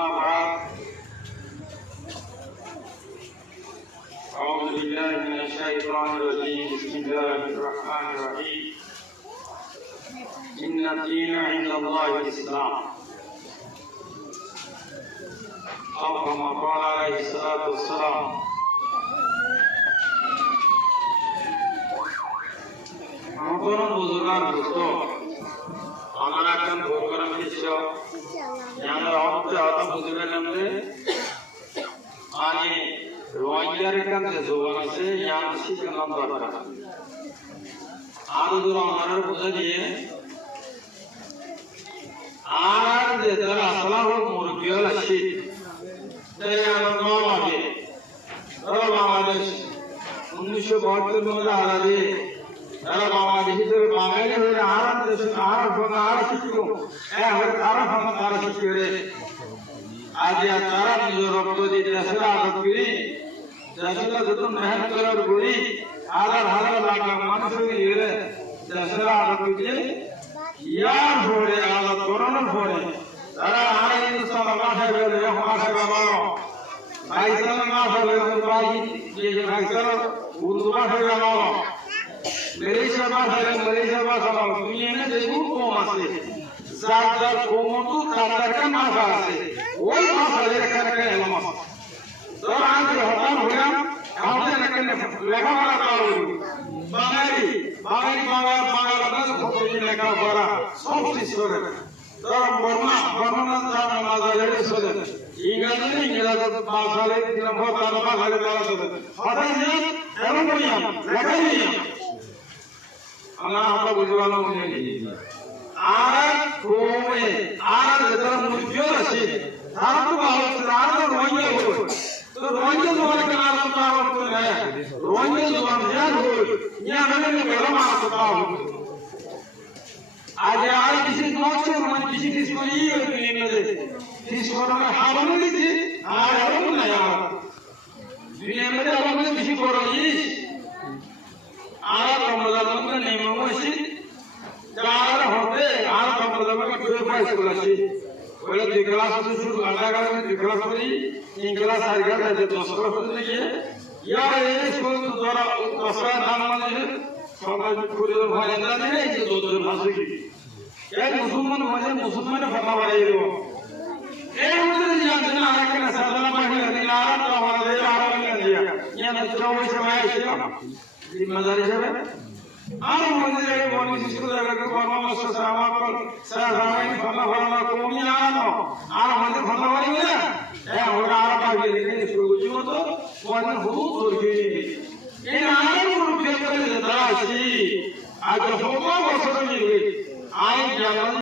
أما بعد أعوذ بالله من الشيطان الرجيم بسم الله الرحمن الرحيم إن الدين عند الله الإسلام أو كما قال عليه الصلاة والسلام محترم बुजुर्गान दोस्तों हमारा कम प्रोग्राम हिस्सा यहाँ रात आता बुजुर्ग नंदे आने रोहिंग्या कम से जोगन से यहाँ सीख नंबर का आरु दूर हमारा बुजुर्ग आर दे तरह असला हो मुर्गियों लशी तेरे मामा के तरह बांग्लादेश 1972 में आज़ादी তারা বাংলাদেশ হিসেবে বাঙালি হয়ে আর শিক্ষিত তারা শিক্ষিত আজ তারা নিজ রক্ত দিয়ে দেশের আদত করি দেশের যত মেহনত করার করি হাজার হাজার লাখ লাখ মানুষকে গেলে দেশের আদত দিয়ে ইয়ার ভরে আদত করানোর পরে তারা আর হিন্দুস্তান মাথায় গেলে মাথায় বাবারও ভাইসাল মাথায় গেলে ভাই যে ভাইসাল উর্দু মাথায় বাবারও Malaysia bahasa dunia ini jadi hukum masih. Zadar hukum itu katakan masa masih. Woi masa lekan emas. Orang berhutang hukum, kamu lekan lekan mana tahu? Bangai ada hukum lekan orang. Soft istilah. Orang berma zaman masa jadi istilah. Ingat bahasa lekan dalam bahasa lekan. Ada ni, orang punya, lekan ni. Allah bujuan menjadi. Arat kome, arat dalam muncul sih. Arat bahawa arat rohnya itu. तो Rohingya जुबान के नाम से तार होते हैं Rohingya जुबान याद हो ये हमें ने पहला मार सकता हूँ आज यार किसी दोस्त से रोहिंग्या किसी को ये नहीं मिले किसी को ना हावल नहीं थी हावल नहीं यार दुनिया में तो हावल किसी को नहीं आरा कमरदार में नहीं मांगोशी चार होते आरा कमरदार में कोई पैसे बोलाशी बोले दिखला से शुरू आधा में दिखला करी इंगला साइड का दे दोस्त को बोलने के यार ये स्कूल द्वारा दूसरा नाम माने समाज पूरे भाई नहीं है कि दो भाषा की क्या मुसलमान फटा वाले हो ए उधर जानते ना आरा के साधना में है आरा तो हमारे आरा में दिया ये ना चौबीस समय से जिम्मेदारी है आरो मंदिर के बोनी स्कूल लगा के परमात्मा से सामाकल साराई फला कोमी आनो आरो मंदिर फला वाली है ए होरा आरो का लेकिन स्कूल जो तो वन बहुत दूर की इन आरो रुपये पर दासी आज होगा बसर में आई